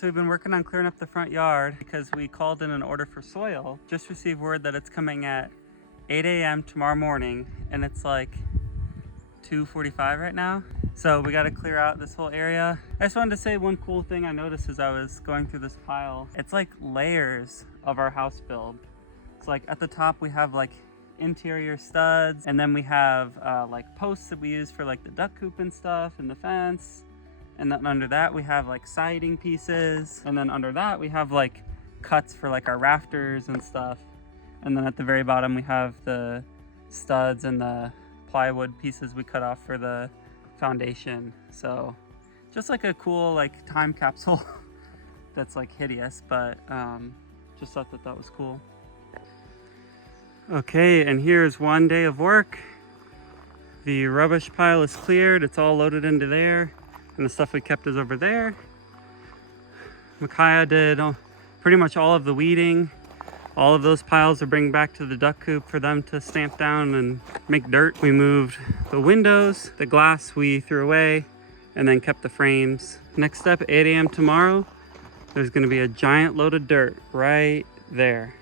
so we've been working on clearing up the front yard because we called in an order for soil. Just received word that it's coming at 8 a.m. tomorrow morning, and it's like 2:45 right now. So we got to clear out this whole area. I just wanted to say one cool thing I noticed as I was going through this pile. It's like layers of our house build. It's like at the top we have like interior studs, and then we have like posts that we use for like the duck coop and stuff and the fence. And then under that we have like siding pieces, and then under that we have like cuts for like our rafters and stuff. And then at the very bottom we have the studs and the plywood pieces we cut off for the foundation. So just like a cool like time capsule that's like hideous, but just thought that was cool. Okay, and here's one day of work. The rubbish pile is cleared, it's all loaded into there, and the stuff we kept is over there. Micaiah did pretty much all of the weeding. All of those piles are bring back to the duck coop for them to stamp down and make dirt. We moved the windows, the glass we threw away, and then kept the frames. Next step, 8 a.m. tomorrow, there's gonna be a giant load of dirt right there.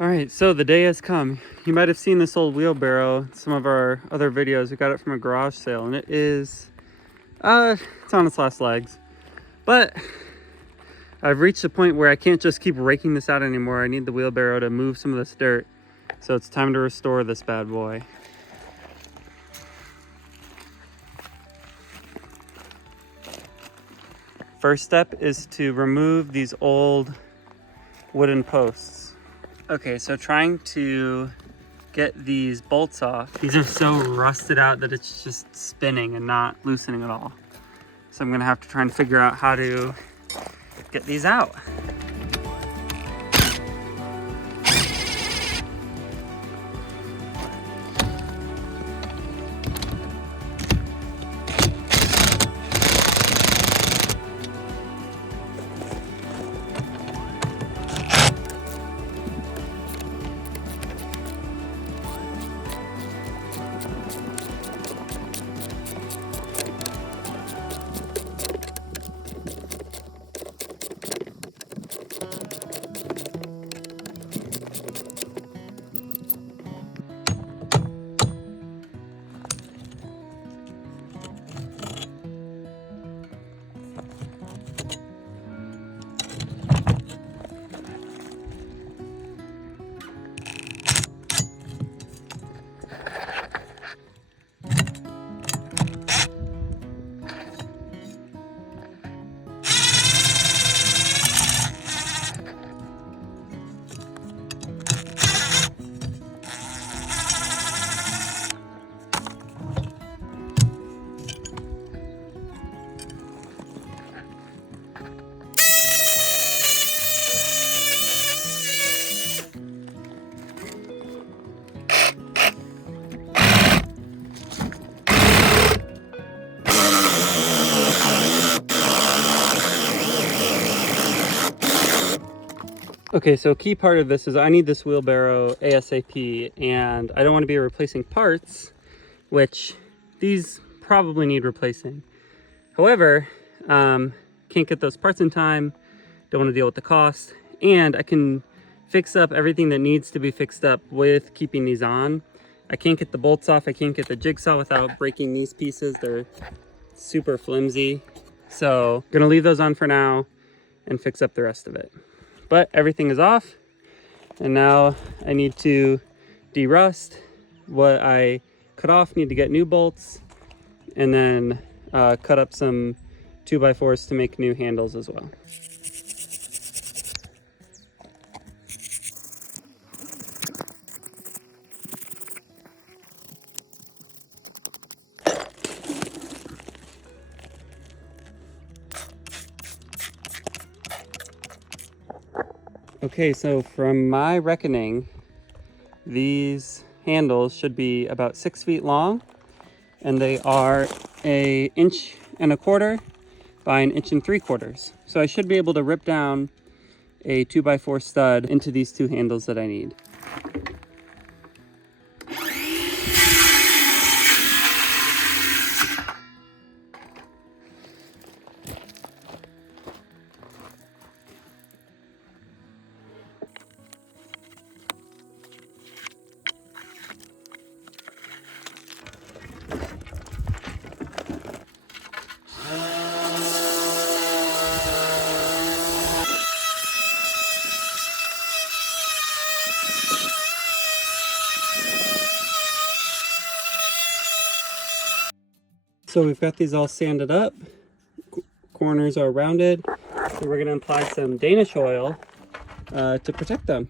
All right, so the day has come. You might have seen this old wheelbarrow in some of our other videos. We got it from a garage sale, and it is, it's on its last legs. But I've reached a point where I can't just keep raking this out anymore. I need the wheelbarrow to move some of this dirt. So it's time to restore this bad boy. First step is to remove these old wooden posts. Okay, so trying to get these bolts off. These are so rusted out that it's just spinning and not loosening at all. So I'm gonna have to try and figure out how to get these out. Okay, so a key part of this is I need this wheelbarrow ASAP, and I don't want to be replacing parts, which these probably need replacing. However, can't get those parts in time, don't want to deal with the cost, and I can fix up everything that needs to be fixed up with keeping these on. I can't get the bolts off, I can't get the jigsaw without breaking these pieces. They're super flimsy. So gonna leave those on for now and fix up the rest of it. But everything is off, and now I need to de-rust what I cut off, need to get new bolts, and then cut up some 2x4s to make new handles as well. Okay, so from my reckoning, these handles should be about 6 feet long, and they are 1.25 inches by 1.75 inches. So I should be able to rip down a 2x4 stud into these two handles that I need. So we've got these all sanded up, corners are rounded, so we're gonna apply some Danish oil to protect them.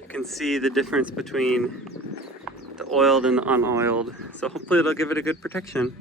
You can see the difference between the oiled and the unoiled, so hopefully it'll give it a good protection.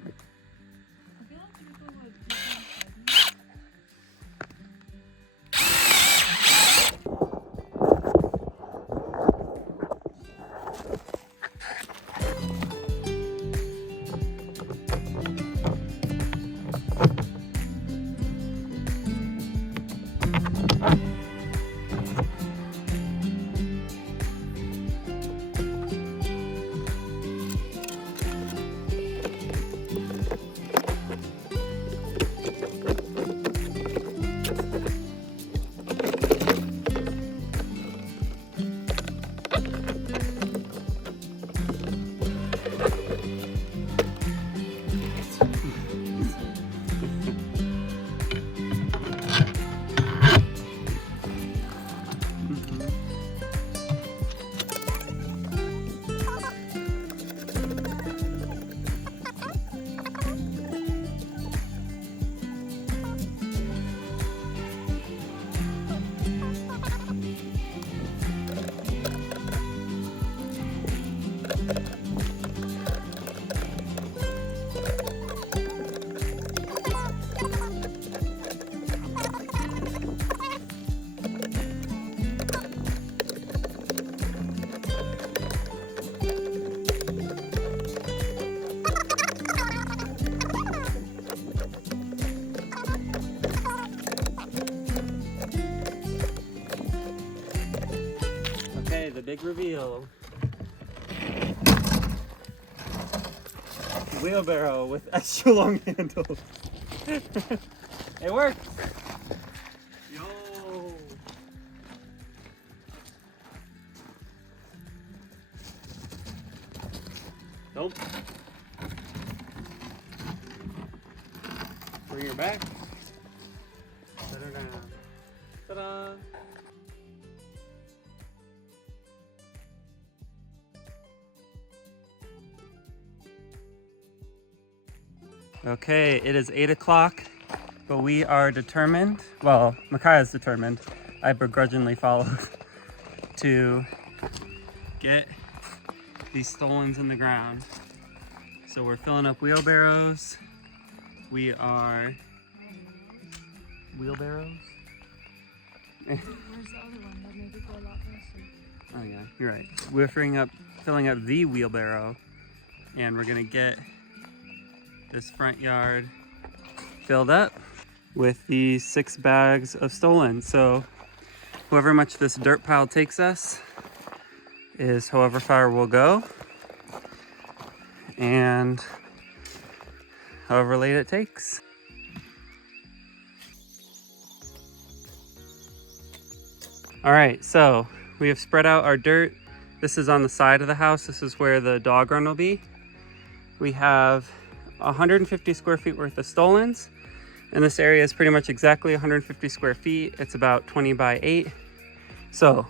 The big reveal. Wheelbarrow with extra long handles. It worked. Yo. Nope. Bring her back. Set her down. Ta-da. Okay, it is 8 o'clock, but we are determined, well, Micaiah's determined, I begrudgingly followed, to get these stolons in the ground. So we're filling up wheelbarrows. We are... Wheelbarrows? Where's the other one that made it go a lot faster? Oh yeah, you're right. We're filling up the wheelbarrow, and we're gonna get this front yard filled up with these 6 bags of stolen. So however much this dirt pile takes us is however far we'll go, and however late it takes. All right, so we have spread out our dirt. This is on the side of the house. This is where the dog run will be. We have 150 square feet worth of stolons, and this area is pretty much exactly 150 square feet. It's about 20 by 8. So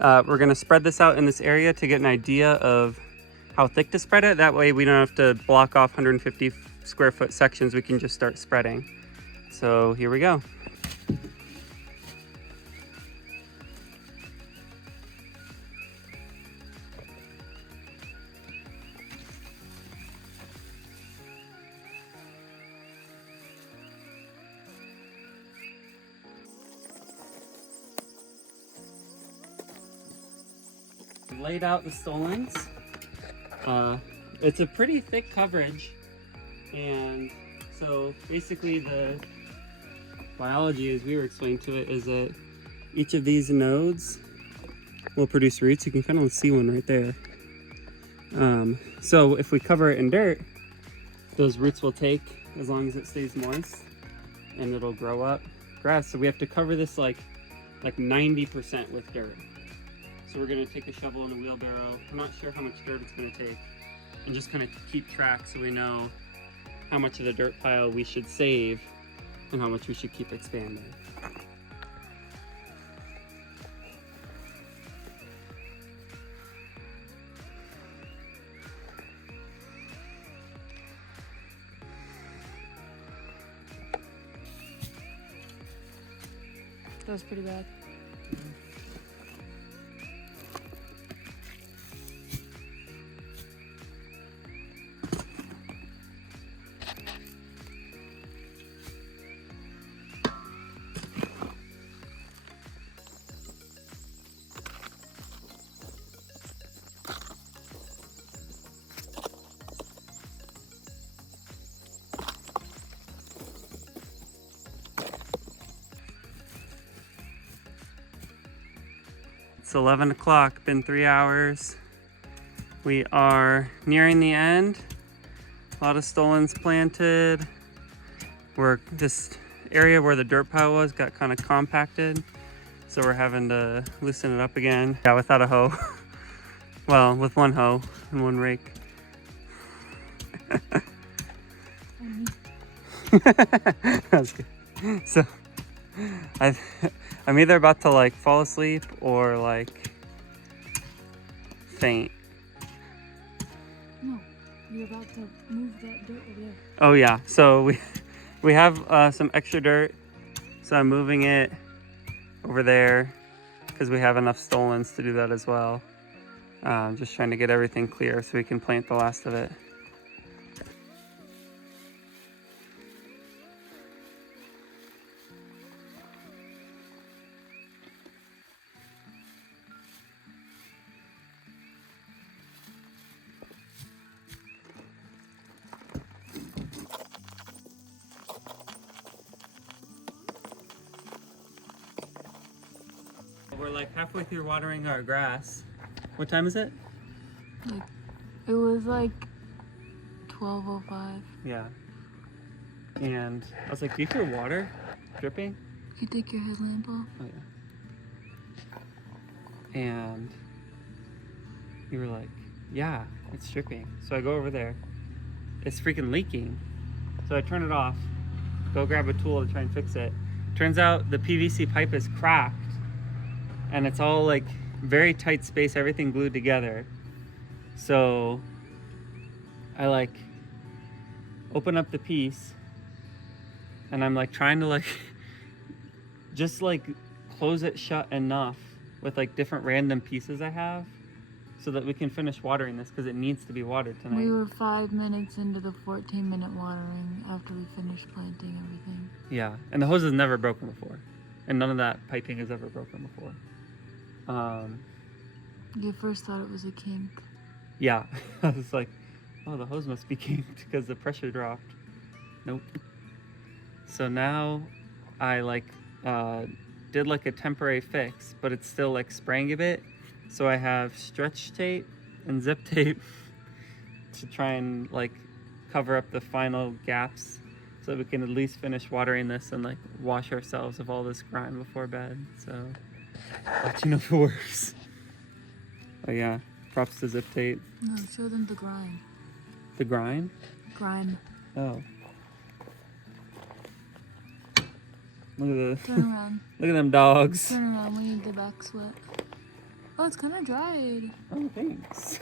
we're gonna spread this out in this area to get an idea of how thick to spread it. That way we don't have to block off 150 square foot sections. We can just start spreading. So here we go. Laid out the stolons. It's a pretty thick coverage, and so basically the biology, as we were explaining to it, is that each of these nodes will produce roots. You can kind of see one right there. So if we cover it in dirt, those roots will take as long as it stays moist, and it'll grow up grass. So we have to cover this like 90% with dirt. So we're gonna take a shovel and a wheelbarrow. I'm not sure how much dirt it's gonna take, and just kind of keep track so we know how much of the dirt pile we should save and how much we should keep expanding. That was pretty bad. It's 11 o'clock, been 3 hours. We are nearing the end. A lot of stolons planted. This area where the dirt pile was got kind of compacted, so we're having to loosen it up again. Yeah, without a hoe. Well, with one hoe and one rake. That's good. So I'm either about to like fall asleep or like faint. No, you're about to move that dirt over there. Oh yeah, so we have some extra dirt, so I'm moving it over there because we have enough stolons to do that as well. Just trying to get everything clear so we can plant the last of it. We're like halfway through watering our grass. What time is it? It was like 12:05. Yeah. And I was like, do you hear water dripping? You take your headlamp off? Oh yeah. And you were like, yeah, it's dripping. So I go over there. It's freaking leaking. So I turn it off, go grab a tool to try and fix it. Turns out the PVC pipe is cracked, and it's all like very tight space, everything glued together. So I like open up the piece, and I'm like trying to like just like close it shut enough with like different random pieces I have so that we can finish watering this because it needs to be watered tonight. We were 5 minutes into the 14-minute watering after we finished planting everything. Yeah, and the hose has never broken before, and none of that piping has ever broken before. You first thought it was a kink. Yeah, I was like, oh, the hose must be kinked because the pressure dropped. Nope. So now I like did like a temporary fix, but it's still like spraying a bit. So I have stretch tape and zip tape to try and like cover up the final gaps so that we can at least finish watering this and like wash ourselves of all this grime before bed. So I'll let you know if it works. Oh yeah, props to zip tape. No, show them the grime. The grime? Grime. Oh. Look at the Turn around. look at them dogs. Turn around. We need the back sweat. Oh, it's kind of dried. Oh, thanks.